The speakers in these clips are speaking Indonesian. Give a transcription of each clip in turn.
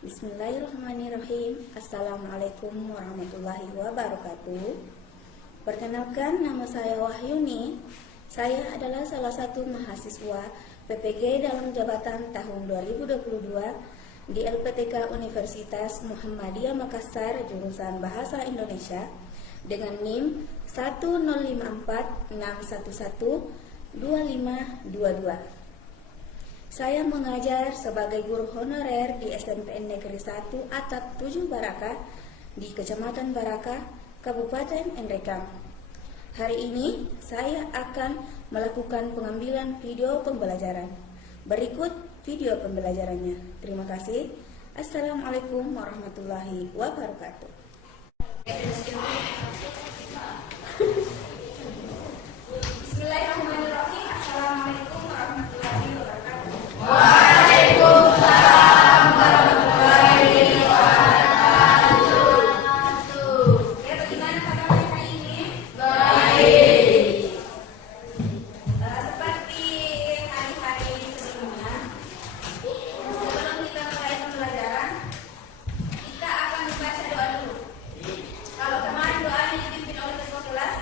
Bismillahirrahmanirrahim. Assalamualaikum warahmatullahi wabarakatuh. Perkenalkan, nama saya Wahyuni. Saya adalah salah satu mahasiswa PPG dalam jabatan tahun 2022 di LPTK Universitas Muhammadiyah Makassar, jurusan Bahasa Indonesia dengan NIM 10546112522. Saya mengajar sebagai guru honorer di SMPN Negeri 1 Atap 7 Baraka di Kecamatan Baraka, Kabupaten Endrekang. Hari ini saya akan melakukan pengambilan video pembelajaran. Berikut video pembelajarannya. Terima kasih. Assalamualaikum warahmatullahi wabarakatuh. Bismillahirrahmanirrahim. Assalamualaikum warahmatullahi wabarakatuh. Waalaikumsalam warahmatullahi wabarakatuh. Ya, bagaimana kabar hari ini? Baik. Seperti hari-hari sebelumnya, sebelum kita mulai pembelajaran, kita akan membaca doa dulu. Kalau kemarin doanya dipimpin oleh ketua kelas,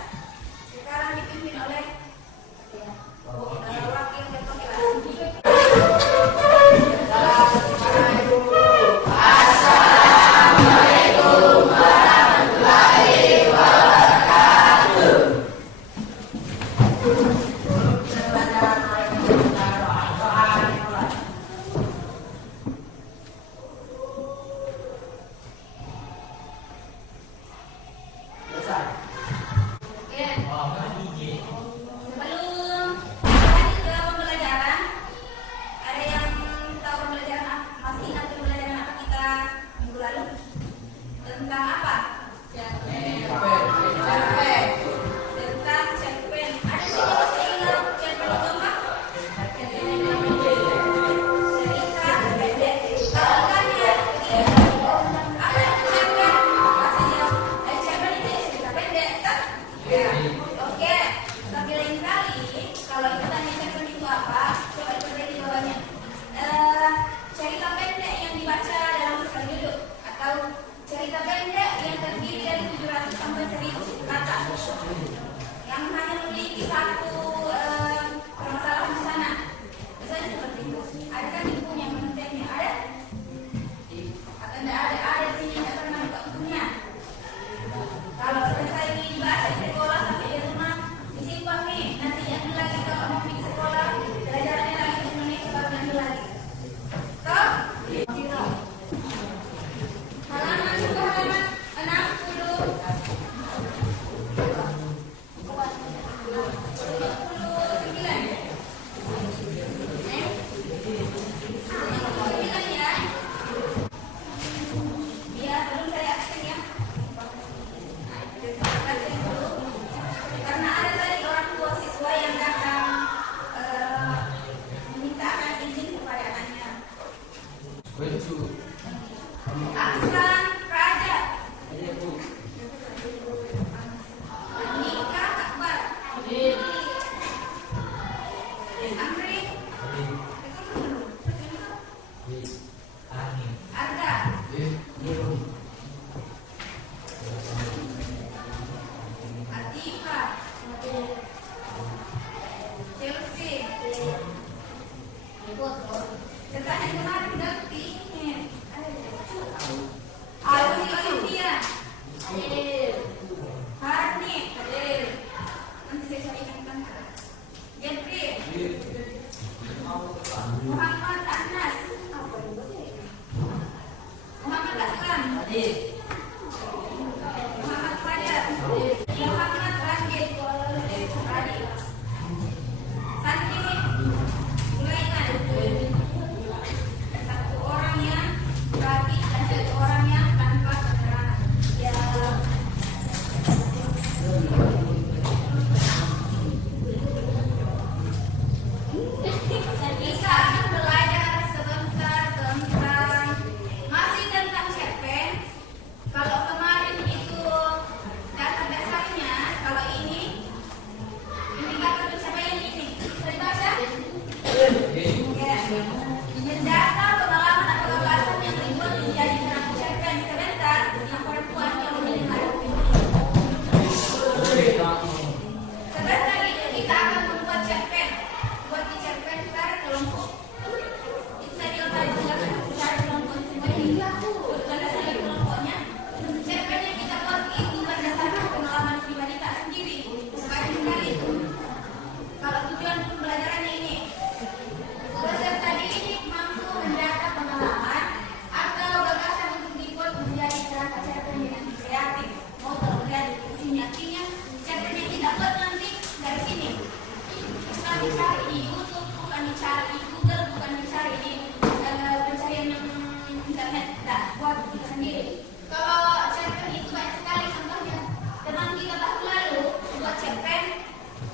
buat kita sendiri. Kalau cerpen itu banyak sekali contohnya. Teman kita tahun lalu buat cerpen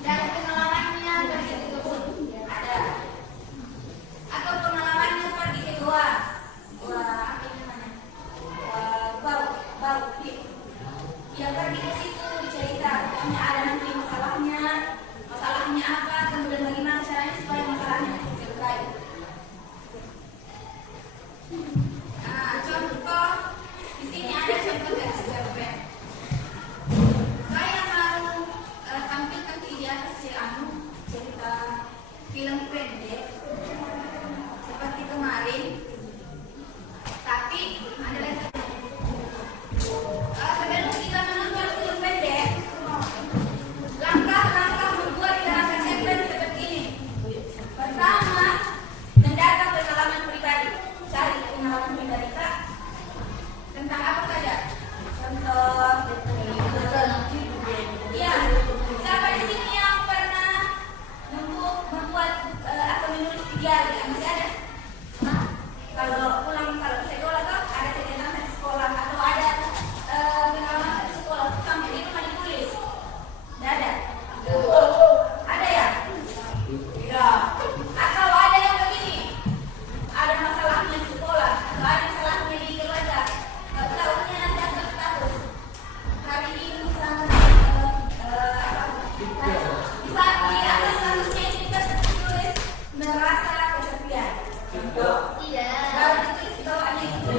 dan pengalamannya dari ke kebun ada, atau pengalamannya pergi ke goa apa namanya, bau dia pergi ke situ dicerita, pokoknya ada nanti masalahnya apa, kemudian bagaimana caranya supaya masalahnya selesai. Nah, contoh di sini ada contoh teks cerpen. Saya mau tampilkan di atas cerita film pendek seperti kemarin, tapi ada lagi. Sebelum kita menonton film pendek, langkah-langkah membuat gerakan cerpen seperti ini. Pertama, mendata pengalaman pribadi. Cari pengalaman pribadi Kak tentang apa saja. Contoh, ya, siapa di sini yang pernah membuat atau menulis di diary? Masih ada? Kalau di sekolah tuh ada kegiatan di sekolah atau ada pengalaman di sekolah sampai di rumah ditulis. Tidak ada? Ada ya? Tidak. Atau ada yang begini? Ada masalahnya di sekolah atau ada masalahnya di keluarga. Tahunya nanti akan status. Hari ini sama bisa di atas statusnya ini kita tulis merasa kesepian. Contoh. Tidak. Kalau ditulis bawaannya itu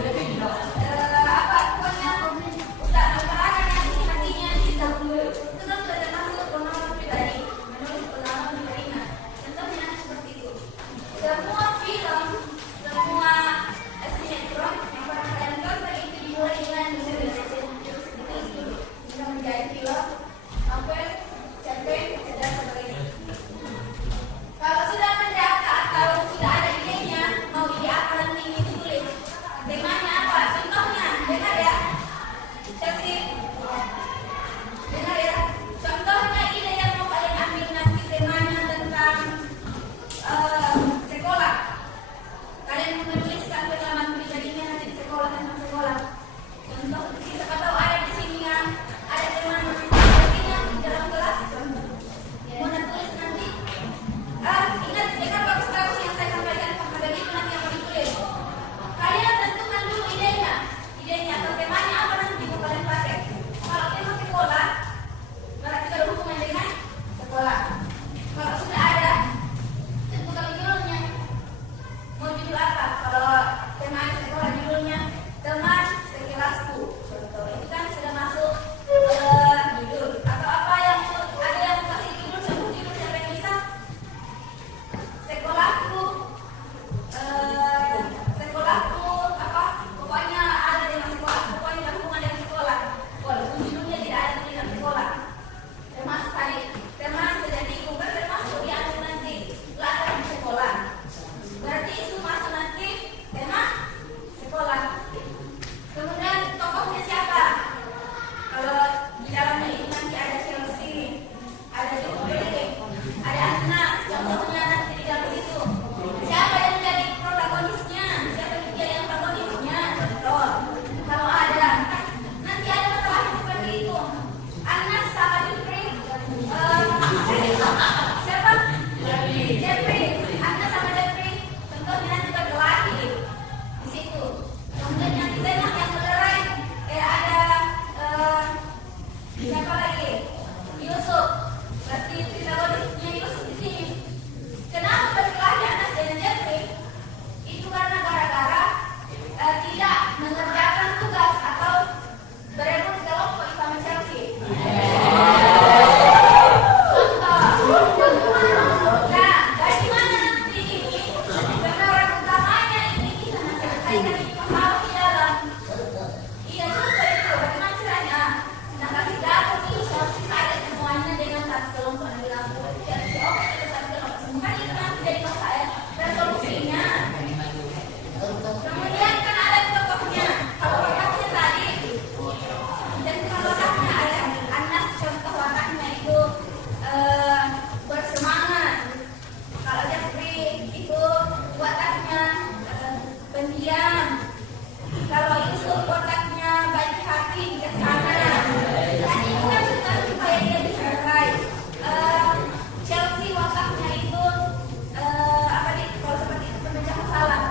apa? Pokoknya tak masalahnya isi hatinya cinta dulu. Itu kan sudah termasuk pengalaman pribadi. Menulis pengalaman pribadinya. Contohnya seperti itu. Semua film, semua sinetron yang pernah kalian tonton itu dimulai dengan ditulis dulu. Bisa menjadi film, novel, cerpen, dan sebagainya. Kalau sudah mendata atau sudah ada idenya, mau ide apa nanti ini ditulis. Temanya apa? Contohnya, dengar ya. Kasih. Dengar ya. Contohnya ide yang mau kalian ambil nanti temanya tentang sekolah. Kalian menuliskan pengalaman pribadinya nanti di sekolah tentang sekolah. Contoh, siapa tahu ada di sini yang ada teman pribadinya di dalam kelas. Mau tulis nanti. Ingat, dengar bagus-bagus yang saya sampaikan. Begitu nanti yang mau ditulis. Kalian tentukan dulu idenya atau temanya apa nanti mau kalian pakai. Kalau tema sekolah, berarti ada hubungan dengan sekolah. Kalau sudah ada, tentukan judulnya. Mau judul apa? Kalau tema sekolah judulnya teman sekelasku. Contoh, itu kan sudah masuk judul. Atau apa yang ada yang kasih judul, contoh judul siapa yang bisa? Sekolahku apa? Pokoknya ada dengan sekolah. Pokoknya ada hubungan dengan sekolah. Walaupun judulnya tidak ada tulisan sekolah. Termasuk tadi, tema sudah diubah termasuk diambil nanti latar di sekolah. Berarti itu masuk nanti tema sekolah. Kemudian tokohnya siapa? Kalau di dalamnya itu nanti ada Chelsea, ada Jokowi, ada Anas. Contohnya nanti di dalam itu. Siapa yang jadi protagonisnya? Siapa dia yang protagonisnya? Contoh. Kalau ada, nanti ada masalah seperti itu. Anas sama Jeffrey. Siapa? Jeffrey. Anas sama Jeffrey. Contohnya nanti berkelahi di situ. Kemudian nanti tengah yang melerai. Ada siapa lagi? Yusuf. Berarti protagonisnya Yusuf di sini. Kenapa berkelahi Anas dengan Jeffrey? Itu karena gara-gara tidak mengerjakan tugas atau berebut kelompok sama Chelsea. Nah, dari mana nanti ini pemeran utamanya ini bisa menyelesaikan masalah di dalam. Iya, contoh itu. Bagaimana caranya? Nah, kasih data nih, Chelsea ada semuanya dengan satu kelompok. Nah, bilang, Chelsea, oke, itu satu kelompok. Semua itu nanti jadi masalah resolusinya. Kemudian kan ada tokohnya. Kalau tokohnya tadi, dan kalau tokohnya ada Anas, contoh wataknya itu bersemangat. Kalau Jeffrey itu wataknya pendiam. Kalau Yusuf Yusuf otaknya baik hati, bijaksana. Dan itu kan supaya dia bisa baik. Chelsea otaknya itu apa nih? Kalau seperti itu pemecah masalah,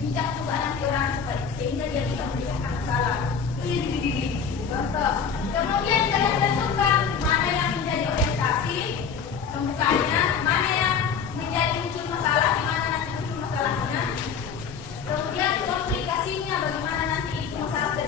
bijak juga nanti orang sehingga dia bisa memecahkan masalah. Contoh. Kemudian kalian tentukan mana yang menjadi orientasi pembukaannya, mana yang menjadi muncul masalah, di mana nanti muncul masalahnya. Kemudian komplikasinya, bagaimana nanti itu masalah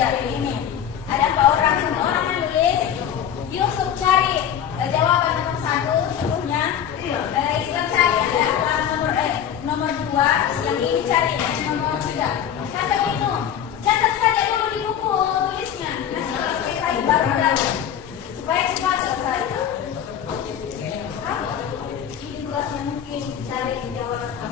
ya ini. Ada 4 orang, 1 orang yang nulis. Yusuf cari jawaban nomor 1 seluruhnya. Islam cari ada nomor 2, yang ini cari nomor 3. Kata itu, catat saja dulu di buku tulisnya. Nanti kalau selesai baru tahu. Supaya cepat selesai. Ini tugasnya mungkin cari jawaban.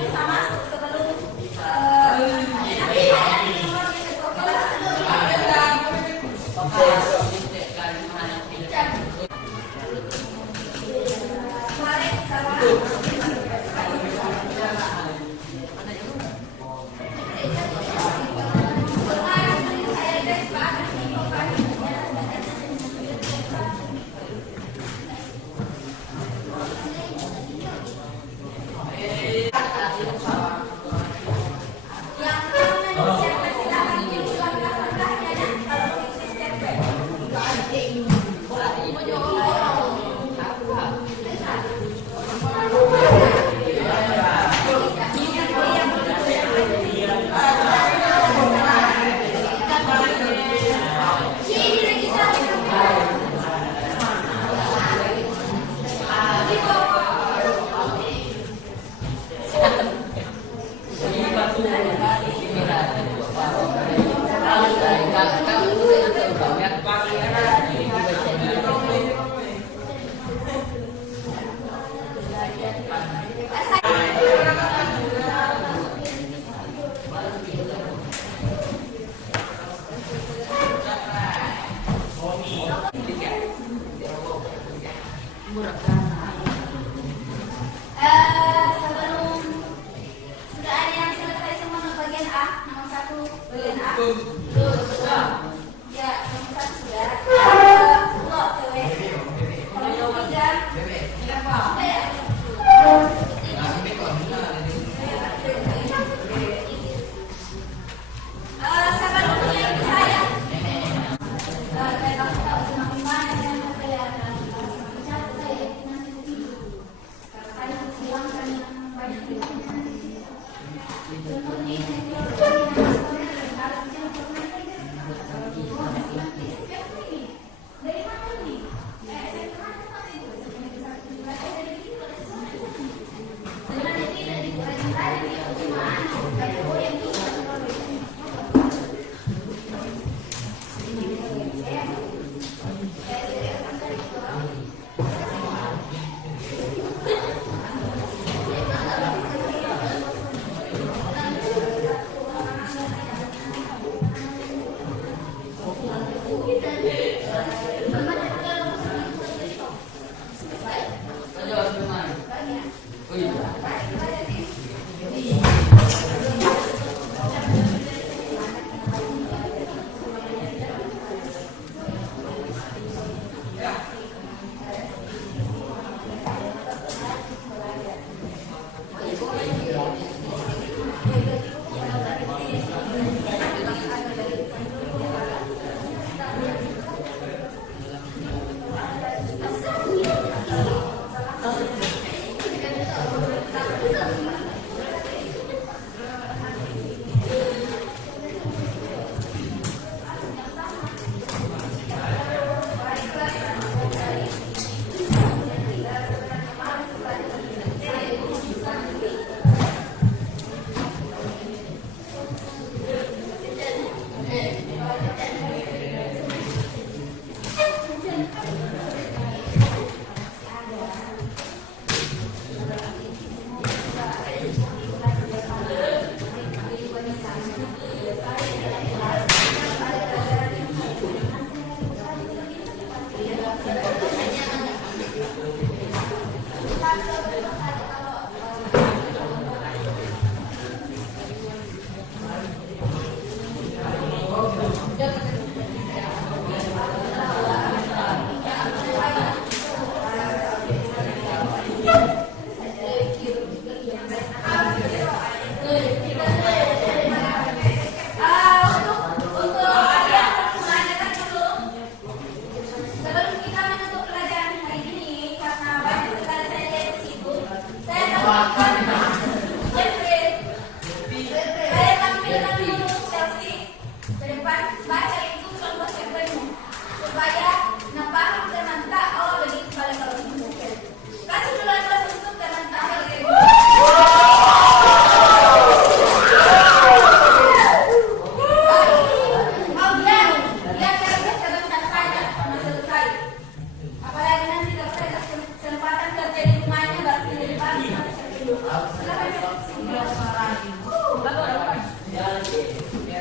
Bisa masuk sebelum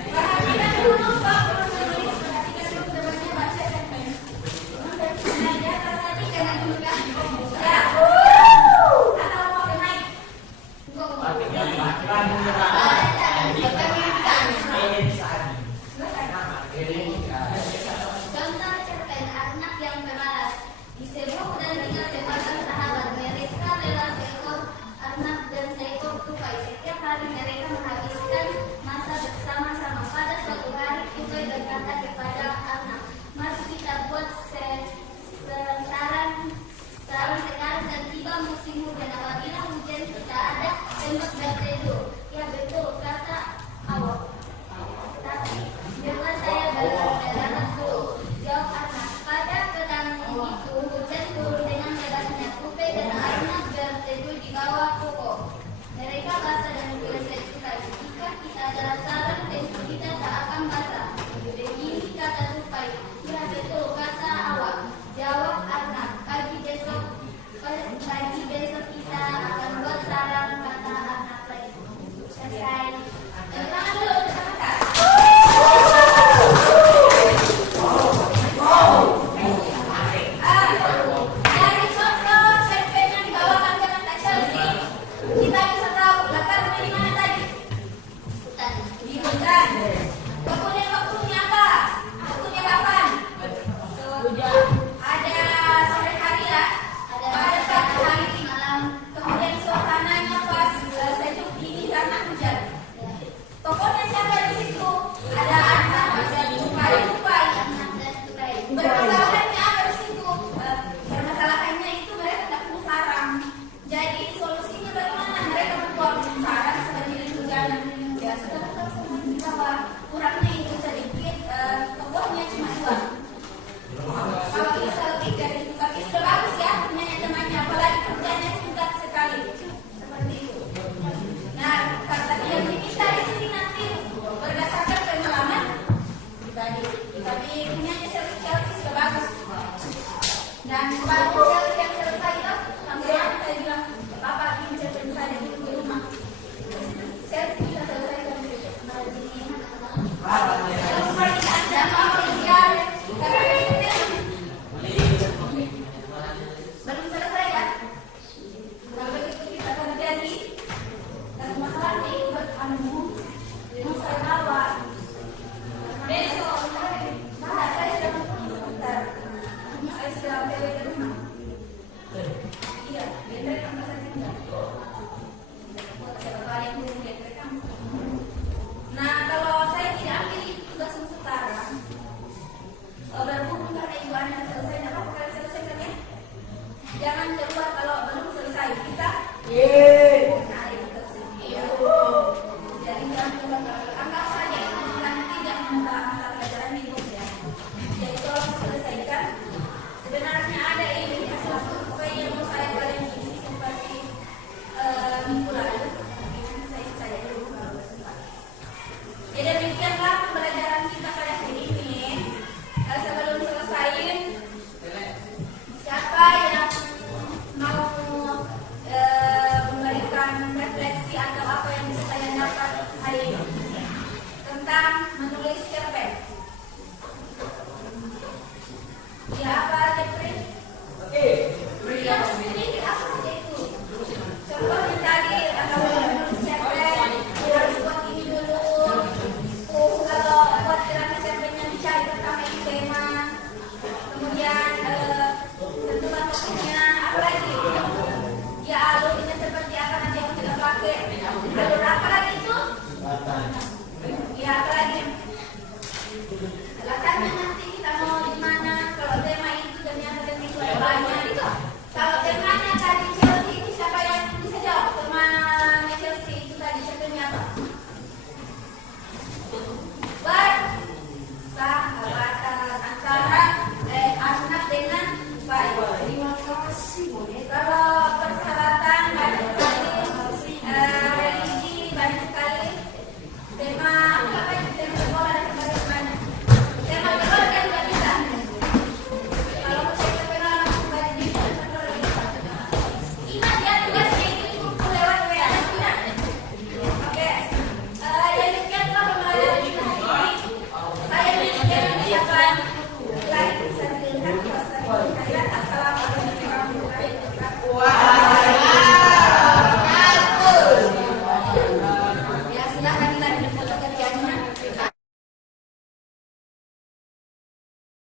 Perhatikan dulu, Pak. Menulis, perhatikan dulu temannya baca dan main. Nah, di atas tadi jangan dulu kan. Ya. Atau mau ke mic? Contoh cerpen anak yang pemalas. Di sebuah dan tiga sepasang sahabat, mereka adalah seekor anak dan seekor tupai. Setiap hari mereka menghabiskan masa bersama-sama. Pada suatu hari tupai berkata kepada anak, mari kita buat sarang sekarang dan tiba musim hujan. Apabila hujan tidak ada tempat berteduh. Ya betul kata awak. Tapi biarlah saya berjalan dulu. Jawab anak. Pada petang itu hujan turun dengan derasnya. Tupai dan anak berteduh di bawah pokok. Mereka basah dan tidak suka. Jika kita adalah sarang, tentu kita tak akan basah. Begini kata tupai. Ya betul kata awak. Jawab anak. Pagi besok kita akan buat sarang, kata anak lagi. Selesai. Tangan dulu, tangan atas. Dari contoh cerpen yang dibawakan dengan Kak Chelsea, kita bisa tahu latar rumah di mana tadi? Hutan. Di hutan. Kemudian waktunya apa? Waktunya kapan? Ada sore hari ya? Ada pagi hari, malam. kemudian suasananya pas sejuk dingin karena hujan. Tokohnya siapa di situ? Ada anak, ada tupai. Anak dan tupai. Permasalahannya apa di situ? Permasalahannya itu mereka tidak punya sarang. Jadi solusinya bagaimana? Mereka membuat sarang sebagai hujan. Ya sudah tahu semua di bawah. Kurangnya itu sedikit. Tokohnya cuma dua. Kalau bisa lebih dari itu, tapi sudah bagus ya punya temannya. Apalagi kerjanya singkat sekali. Seperti itu. Nah, kata yang diminta di sini nanti berdasarkan pengalaman pribadi. Tapi punya Chelsea sudah bagus. Dan baru Chelsea yang selesai itu, sampai saya bilang, Papa ini cerpen saya di rumah. Chelsea bisa selesaikan di situ. Kalau kita ada mau kerja, karena itu Kailan, assalamualaikum.